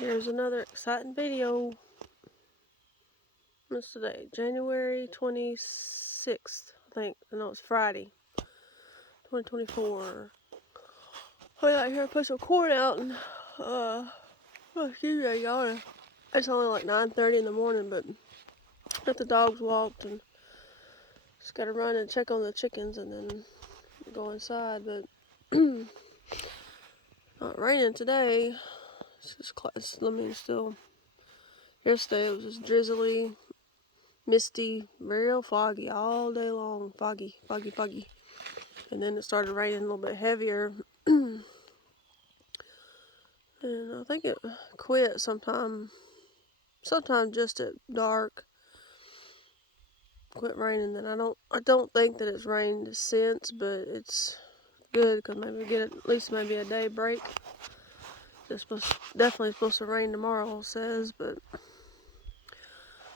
Here's another exciting video. What's today? January 26th, I think. No, it's Friday. 2024. I got here to put some corn out and, excuse me, y'all. It's only like 9:30 in the morning, but got the dogs walked and just gotta run and check on the chickens and then go inside. But not raining today. It's just, still. Yesterday it was just drizzly, misty, real foggy all day long. Foggy. And then it started raining a little bit heavier. And I think it quit sometime just at dark. Quit raining. Then I don't think that it's rained since, but it's good because maybe we get at least maybe a day break. It's definitely supposed to rain tomorrow, it says, but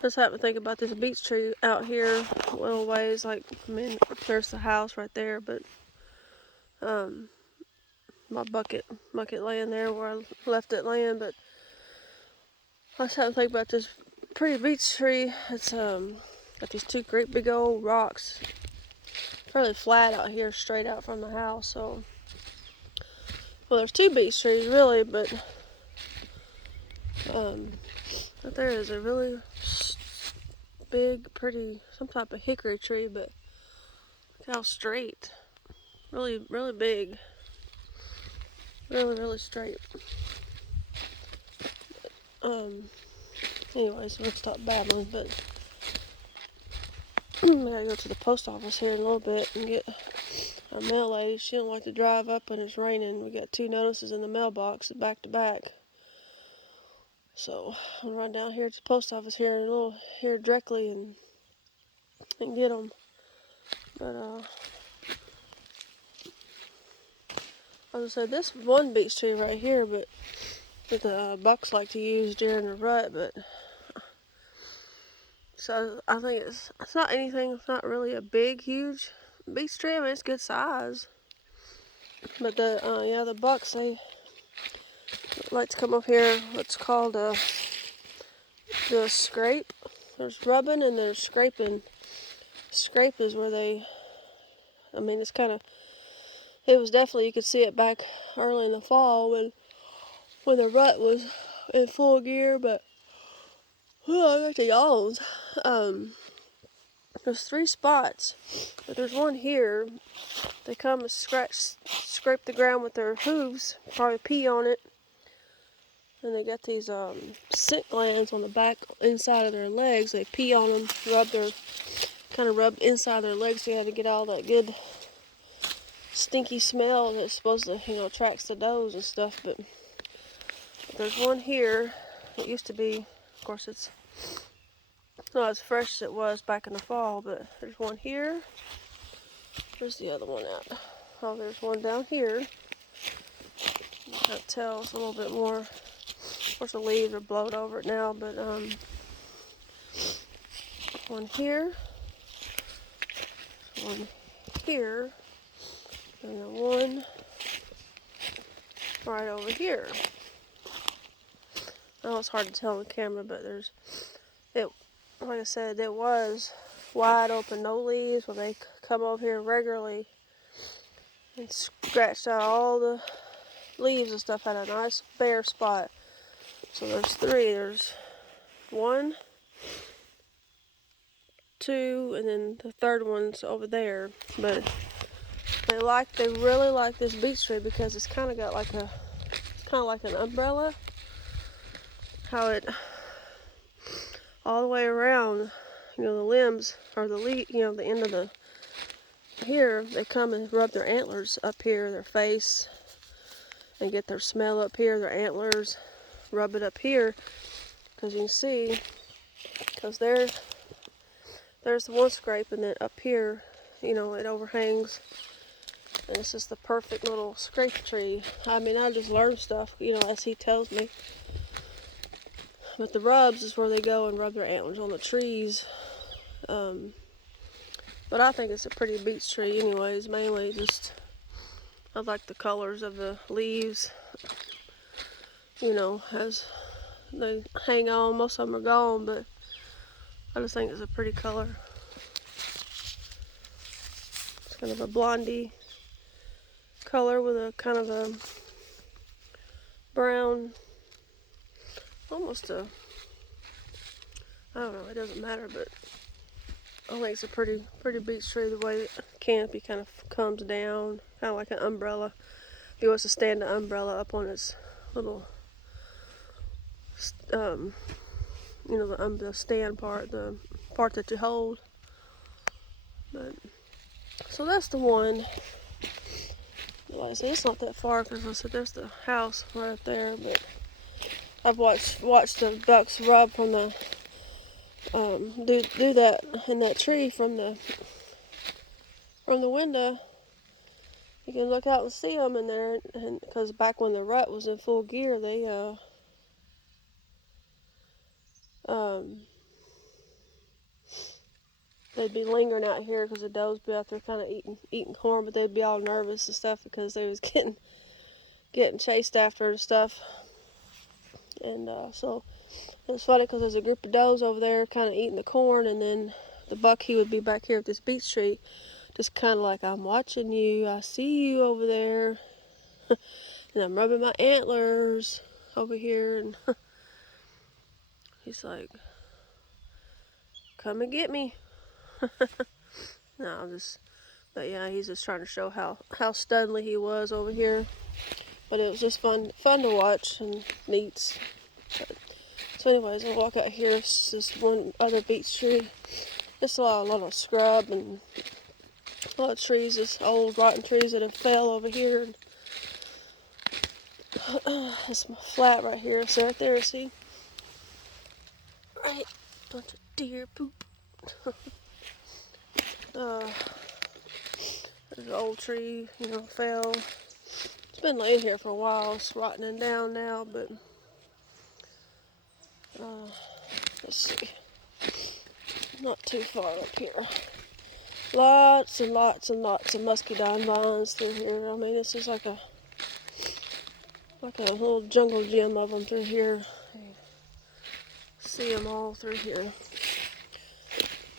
just have to think about this beech tree out here a little ways. Like, I mean, there's the house right there, but my bucket laying there where I left it laying. But I just have to think about this pretty beech tree. It's got these two great big old rocks, fairly flat out here, straight out from the house. So, well, there's two beech trees really, but right there is a really big, pretty, some type of hickory tree. But look how straight, really big, really straight. Anyways, we'll stop babbling, but I gotta go to the post office here in a little bit and get a mail lady. She don't like to drive up when it's raining. We got two notices in the mailbox back to back. So I'll run down here to the post office here directly and get them. But as I said, this one beech tree right here, but that the bucks like to use during the rut, but so I think it's not anything. It's not really a big, huge beech tree. I mean, it's good size. But the bucks, they like to come up here. What's called do a scrape. There's rubbing and there's scraping. Scrape is where they. I mean, it's kind of. It was definitely, you could see it back early in the fall when the rut was in full gear. But I got the yawns. There's 3 spots, but there's one here. They come and scrape the ground with their hooves, probably pee on it. And they got these scent glands on the back inside of their legs. They pee on them, rub inside their legs so you have to get all that good stinky smell that's supposed to, attracts the does and stuff. But there's one here. It used to be, of course, it's not as fresh as it was back in the fall, but there's one here. Where's the other one at? Oh, there's one down here. That tells a little bit more. Of course, the leaves are blowed over it now, but one here, one here, and then one right over here. I know it's hard to tell on the camera, but like I said, it was wide open, no leaves. When they come over here regularly and scratched out all the leaves and stuff, had a nice bare spot. So there's 3. There's 1, 2, and then the third one's over there. But they really like this beech tree because it's kind of got like an umbrella. How it all the way around, the limbs or the leaf, the end of the here. They come and rub their antlers up here, their face, and get their smell up here, their antlers. Rub it up here, because you can see, because there's the one scrape, and then up here, it overhangs, and it's just the perfect little scrape tree. I mean, I just learn stuff, as he tells me. But the rubs is where they go and rub their antlers on the trees. But I think it's a pretty beech tree anyways, mainly just, I like the colors of the leaves, as they hang on. Most of them are gone, but I just think it's a pretty color. It's kind of a blondie color with a kind of a brown, almost a, I don't know, it doesn't matter, but I think it's a pretty beech tree, the way the canopy kind of comes down, kind of like an umbrella. If he wants to stand the umbrella up on its little, you know, the stand part, the part that you hold. But so that's the one. Like I said, it's not that far because I said there's the house right there. But I've watched the ducks rub from the do that in that tree from the window. You can look out and see them in there, and because back when the rut was in full gear, they they'd be lingering out here because the does be out there kind of eating corn, but they'd be all nervous and stuff because they was getting chased after and stuff. And so it was funny because there's a group of does over there kind of eating the corn, and then the buck, he would be back here at this beech tree, just kind of like, I'm watching you, I see you over there, and I'm rubbing my antlers over here, and he's like, come and get me. No, but yeah, he's just trying to show how studly he was over here. But it was just fun to watch and neat. But, so anyways, I walk out here. It's this one other beech tree. Just a lot of scrub and a lot of trees, just old rotten trees that have fell over here. It's flat right here. So right there, see? Right, bunch of deer poop. There's an old tree, you know, fell. It's been laying here for a while. It's rotting down now, but let's see. Not too far up here. Lots and lots and lots of muscadine vines through here. I mean, this is like a little jungle gym of them through here. See them all through here.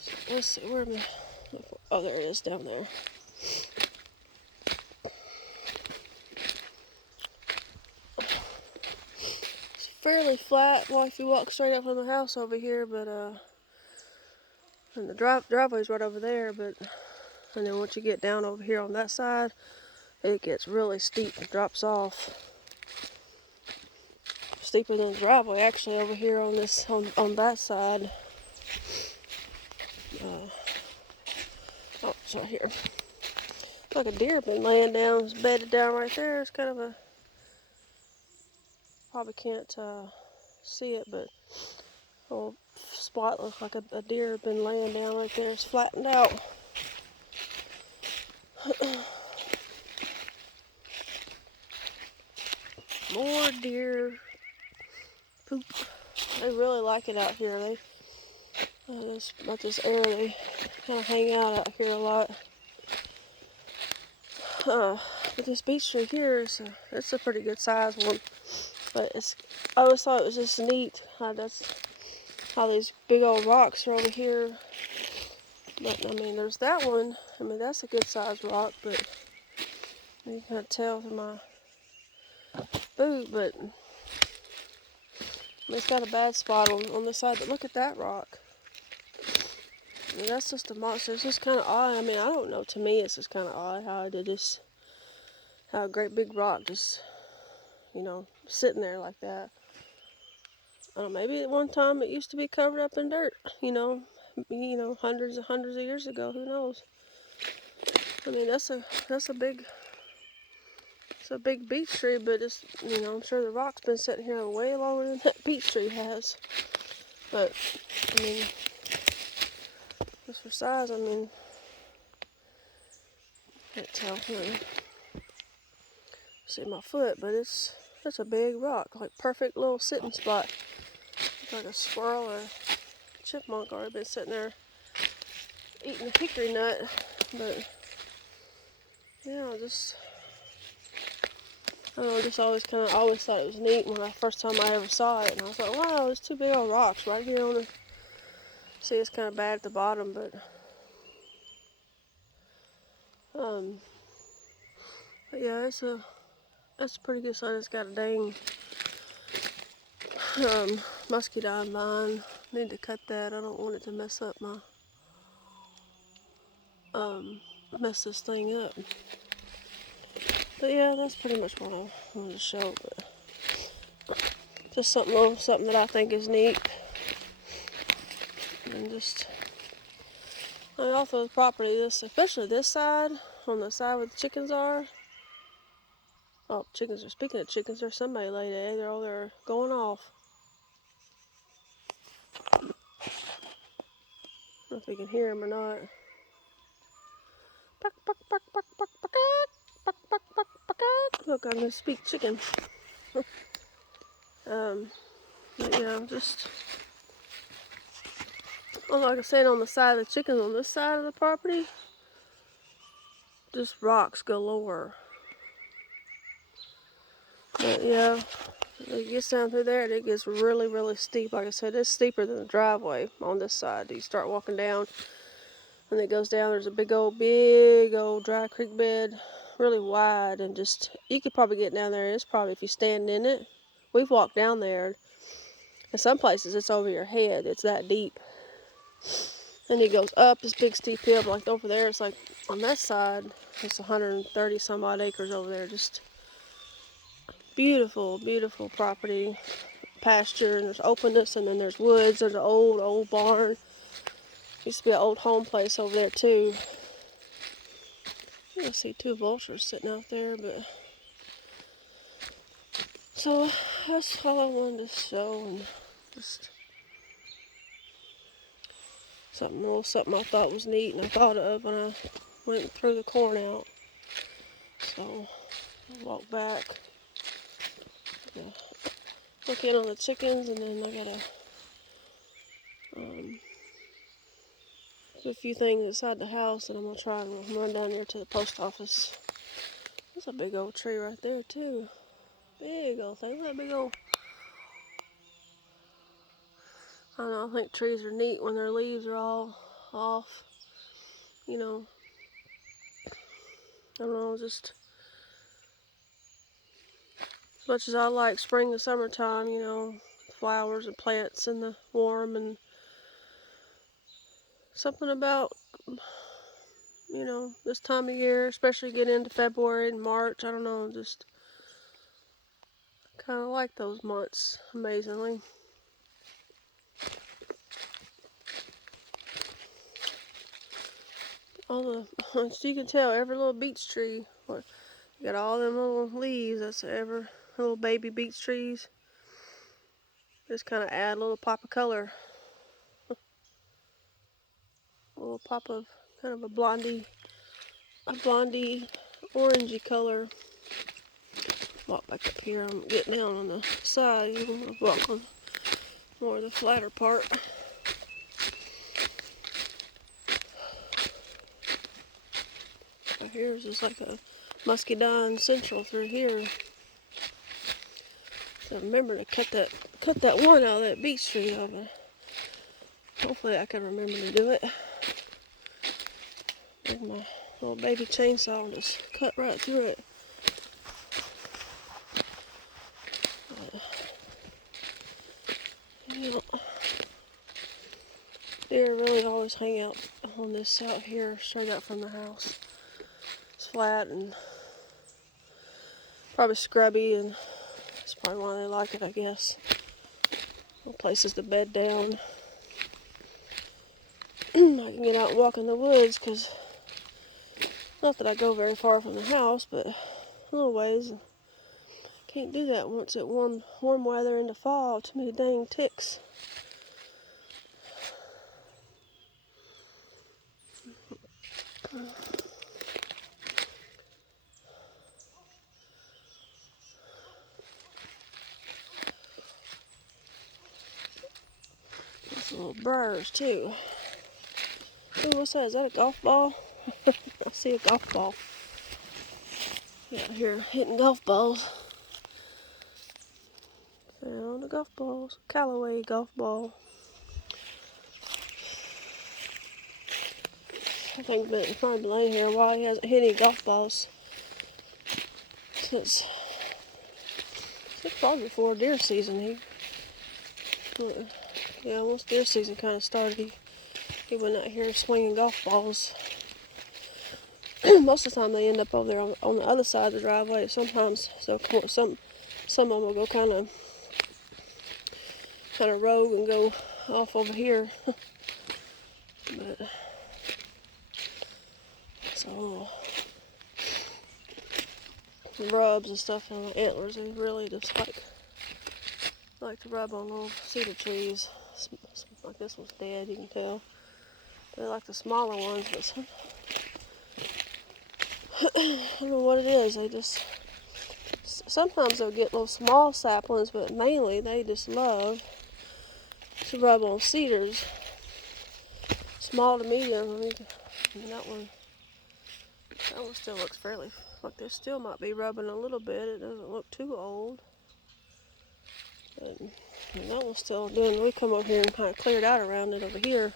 So let's see, where am I? Oh, there it is down there. It's fairly flat, well, if you walk straight up from the house over here, but and the driveway's right over there, and then once you get down over here on that side, it gets really steep and drops off. Steeper than the driveway actually over here on that side. Oh, it's right here. Like a deer been laying down, it's bedded down right there. It's kind of a, probably can't see it, but a little spot looks like a deer been laying down right there. It's flattened out. More deer poop. They really like it out here. They about this area, they kind of hang out here a lot. But this beech tree here it's a pretty good size one. But I always thought it was just neat how these big old rocks are over here. But I mean, there's that one. I mean, that's a good sized rock, but you can kind of tell through my boot. But it's got a bad spot on the side. But look at that rock. I mean, that's just a monster. It's just kind of odd. I mean, I don't know. To me, it's just kind of odd how a great big rock just, you know, sitting there like that. I don't know, maybe at one time it used to be covered up in dirt, you know, hundreds of years ago. Who knows? I mean, it's a big beech tree, but it's, you know, I'm sure the rock's been sitting here way longer than that beech tree has. But I mean, just for size, I mean, can't tell. See my foot, but it's a big rock, like perfect little sitting spot. It's like a squirrel or a chipmunk already been sitting there eating a hickory nut. But yeah, just I don't know, just always thought it was neat when first time I ever saw it, and I was like, wow, there's two big old rocks right here on the. See, it's kind of bad at the bottom, but yeah, that's a pretty good sign. It's got a dang muscadine vine. Need to cut that. I don't want it to mess up my mess this thing up. But yeah, that's pretty much what I wanted to show. But just something that I think is neat, and just I mean, also the property, especially this side, on the side where the chickens are. Oh, chickens are speaking of chickens. There's somebody laid an egg. They're going off. I don't know if you can hear them or not. Buck, buck, buck, buck, buck, buck, buck, buck, buck, buck. Look, I'm gonna speak chicken. But yeah, just like I said, on the side of the chickens on this side of the property, just rocks galore. But yeah, it gets down through there and it gets really, really steep. Like I said, it's steeper than the driveway on this side. You start walking down and it goes down. There's a big old dry creek bed, really wide, and just, you could probably get down there. It's probably, if you stand in it, we've walked down there. In some places it's over your head. It's that deep. And it goes up this big steep hill, but like over there, it's like on that side, it's 130 some odd acres over there. Just beautiful, beautiful property, pasture, and there's openness, and then there's woods. There's an old barn. Used to be an old home place over there too. I see two vultures sitting out there, but so that's all I wanted to show, and just something I thought was neat, and I thought of when I went and threw the corn out. So I'll walk back, look in on the chickens, and then I gotta do a few things inside the house, and I'm gonna try and run down there to the post office. There's a big old tree right there too. Big old thing. That big old. I don't know. I think trees are neat when their leaves are all off. You know. I don't know. Just as much as I like spring and summertime, you know, flowers and plants and the warm, and something about, you know, this time of year, especially get into February and March. I don't know. Just kind of like those months, amazingly. So you can tell every little beech tree, you got all them little leaves. That's every little baby beech trees. Just kind of add a little pop of color, a little pop of kind of a blondie orangey color. Walk back up here. I'm getting down on the side. I'm gonna walk on more of the flatter part. Here's just like a muscadine central through here. So remember to cut that one out of that beech tree over. Hopefully I can remember to do it. With my little baby chainsaw and just cut right through it. You know, deer really always hang out on this out here, straight out from the house. It's flat and probably scrubby, and that's probably why they like it, I guess. Little places to bed down. I can get out and walk in the woods, because not that I go very far from the house, but a little ways. Can't do that once it's warm weather into fall. Too many dang ticks. There's little burrs too. Ooh, what's that? Is that a golf ball? I see a golf ball. Yeah, here hitting golf balls. Yeah, the golf balls. Callaway golf ball. I think Ben's probably been laying here a while. He hasn't hit any golf balls since probably before deer season. Yeah, once deer season kind of started, he went out here swinging golf balls. Most of the time they end up over there on the other side of the driveway. Sometimes some of them will go kind of rogue and go off over here. But so rubs and stuff on the antlers, and really just like to rub on little cedar trees. Like this one's dead, you can tell. They like the smaller ones, but I don't know what it is. They just sometimes they'll get little small saplings, but mainly they just love to rub on cedars, small to medium. I mean that one still looks fairly like there still might be rubbing a little bit. It doesn't look too old. But that one's still doing. We come over here and kind of cleared out around it over here.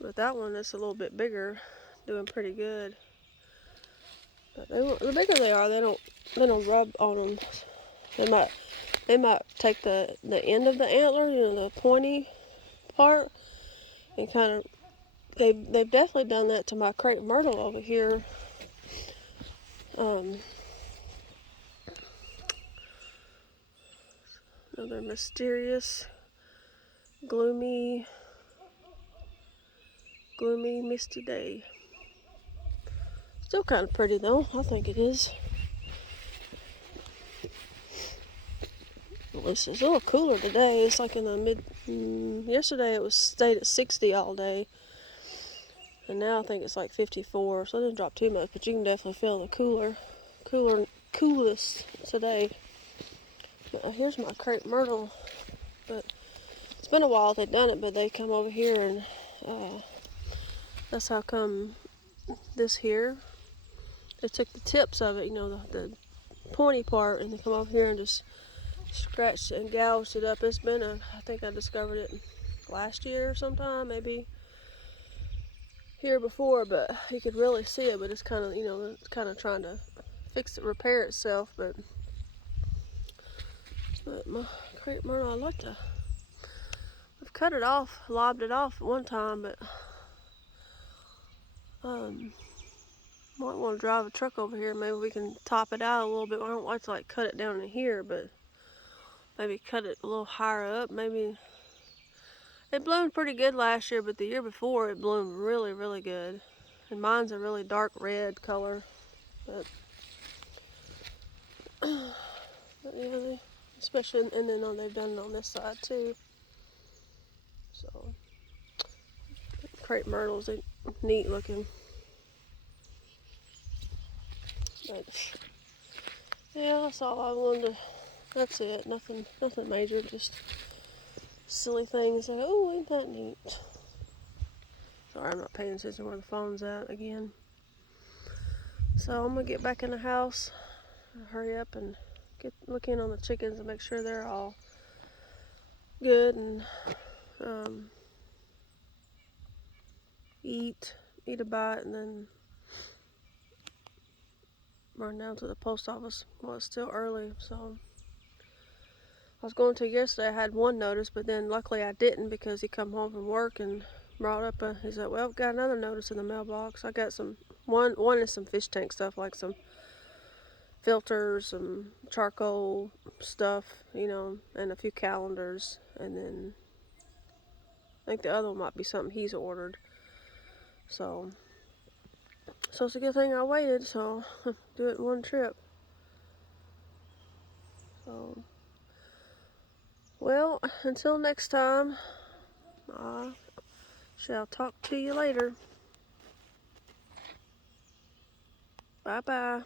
But that one that's a little bit bigger, doing pretty good. But the bigger they are, they don't rub on them. They might take the end of the antler, the pointy part, and kind of they've definitely done that to my crepe myrtle over here. Another mysterious, gloomy, misty day. Still kind of pretty though. I think it is. It's a little cooler today. It's like in the mid. Yesterday it stayed at 60 all day, and now I think it's like 54. So it didn't drop too much, but you can definitely feel the coolest today. But here's my crepe myrtle. But it's been a while they've done it, but they come over here and that's how come this here. They took the tips of it, the pointy part, and they come over here and just scratched and gouged it up. It's been I think I discovered it last year sometime, maybe here before, but you could really see it. But it's kind of, it's kind of trying to repair itself. But my crepe myrtle, I've cut it off, lobbed it off at one time, but might want to drive a truck over here. Maybe we can top it out a little bit. I don't like to cut it down in here, but maybe cut it a little higher up. Maybe it bloomed pretty good last year, but the year before it bloomed really, really good. And mine's a really dark red color. But yeah, especially, and then they've done it on this side too. So crepe myrtles, they neat looking. But yeah, that's all I wanted to. That's it. Nothing major. Just silly things. Like, oh, ain't that neat? Sorry, I'm not paying attention where the phone's at again. So I'm gonna get back in the house. Hurry up and look in on the chickens and make sure they're all good, and eat a bite, and then run down to the post office. Well, it's still early, so I was going to yesterday. I had one notice, but then luckily I didn't, because he come home from work and brought up he said, well, got another notice in the mailbox. I got one is some fish tank stuff, like some filters, some charcoal stuff, and a few calendars, and then I think the other one might be something he's ordered. So it's a good thing I waited, so do it in one trip. So, well, until next time, I shall talk to you later. Bye-bye.